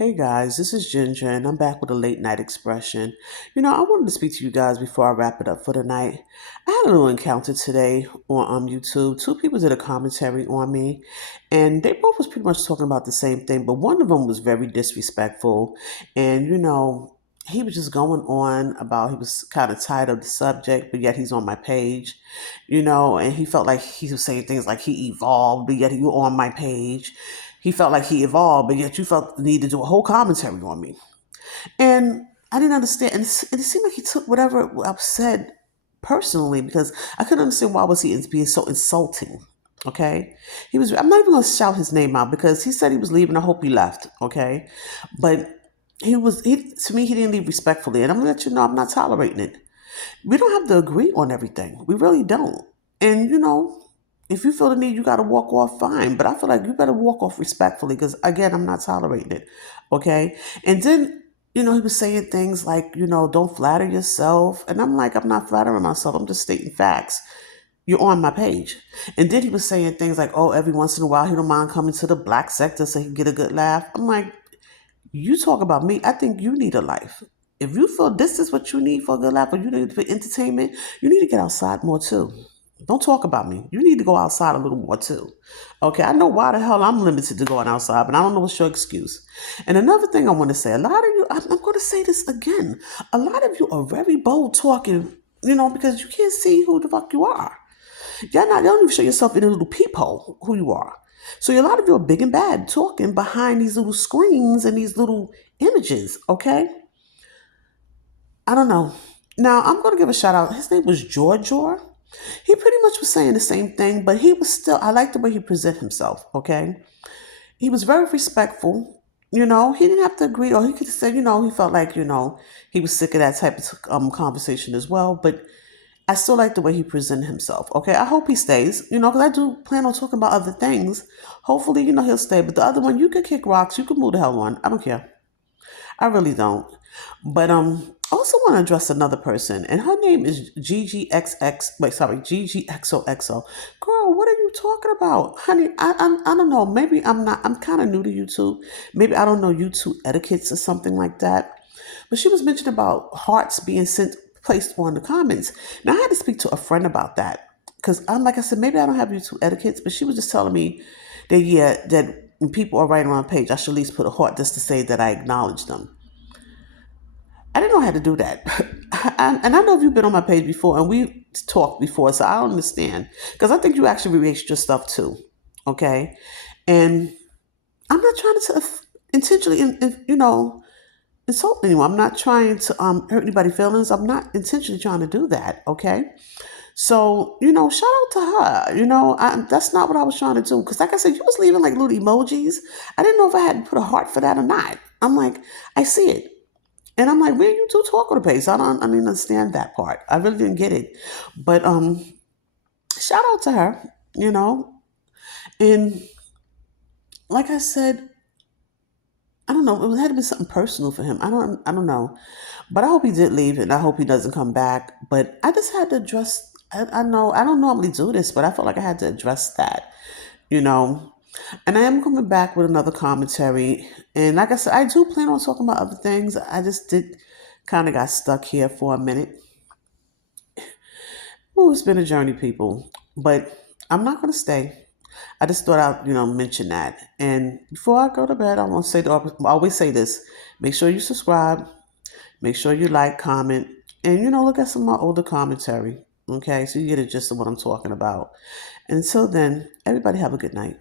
Hey guys, this is Ginger, and I'm back with a late night expression. I wanted to speak to you guys before I wrap it up for the night. I had a little encounter today on YouTube. Two people did a commentary on me, and they both was pretty much talking about the same thing, but one of them was very disrespectful, and he was just going on about he was kind of tired of the subject, but yet he's on my page, and he felt like he was saying things like he evolved, but yet you on my page. He felt like he evolved, but yet you felt the need to do a whole commentary on me. And I didn't understand. And it seemed like he took whatever I've said personally because I couldn't understand why was he being so insulting. Okay, I'm not even going to shout his name out because he said he was leaving. I hope he left. Okay, but to me he didn't leave respectfully, and I'm gonna let you know I'm not tolerating it. We don't have to agree on everything. We really don't. And if you feel the need, you got to walk off, fine. But I feel like you better walk off respectfully because, again, I'm not tolerating it. Okay. And then, he was saying things like, don't flatter yourself. And I'm like, I'm not flattering myself. I'm just stating facts. You're on my page. And then he was saying things like, oh, every once in a while, he don't mind coming to the black sector so he can get a good laugh. I'm like, you talk about me. I think you need a life. If you feel this is what you need for a good life or you need for entertainment, you need to get outside more too. Don't talk about me. You need to go outside a little more too. Okay, I know why the hell I'm limited to going outside, but I don't know what's your excuse. And another thing I want to say, a lot of you, I'm going to say this again, a lot of you are very bold talking, because you can't see who the fuck you are. You don't even show yourself in a little peephole who you are. So a lot of you are big and bad talking behind these little screens and these little images, okay? I don't know. Now, I'm going to give a shout out. His name was George. He pretty much was saying the same thing, but he was still, I like the way he presented himself, okay? He was very respectful. He didn't have to agree, or he could say, he felt like, he was sick of that type of conversation as well. But I still like the way he presented himself, okay? I hope he stays, because I do plan on talking about other things. Hopefully, he'll stay. But the other one, you could kick rocks. You can move the hell on. I don't care. I really don't. But I also want to address another person, and her name is GGXX. Wait, sorry, GGXOXO. Girl, what are you talking about, honey? I don't know. Maybe I'm not. I'm kind of new to YouTube. Maybe I don't know YouTube etiquettes or something like that. But she was mentioning about hearts being placed on the comments. Now I had to speak to a friend about that because I'm like I said, maybe I don't have YouTube etiquettes, but she was just telling me that that when people are writing on a page, I should at least put a heart just to say that I acknowledge them. I didn't know how to do that. And I know you've been on my page before and we talked before, so I don't understand. Because I think you actually erased your stuff too. Okay? And I'm not trying to intentionally, insult anyone. I'm not trying to hurt anybody's feelings. I'm not intentionally trying to do that. Okay? So, shout out to her. That's not what I was trying to do. Because, like I said, you was leaving like little emojis. I didn't know if I had to put a heart for that or not. I'm like, I see it. And I'm like, where you two talking to pace? I didn't understand that part. I really didn't get it. But shout out to her, And like I said, I don't know, it had to be something personal for him. I don't know. But I hope he did leave and I hope he doesn't come back. But I just had to address I know I don't normally do this, but I felt like I had to address that, you know. And I am coming back with another commentary. And like I said, I do plan on talking about other things. I just did kind of got stuck here for a minute. Oh, it's been a journey, people. But I'm not going to stay. I just thought I'd, mention that. And before I go to bed, I want to say, I always say this. Make sure you subscribe. Make sure you like, comment. And, look at some of my older commentary. Okay, so you get a gist of what I'm talking about. Until then, everybody have a good night.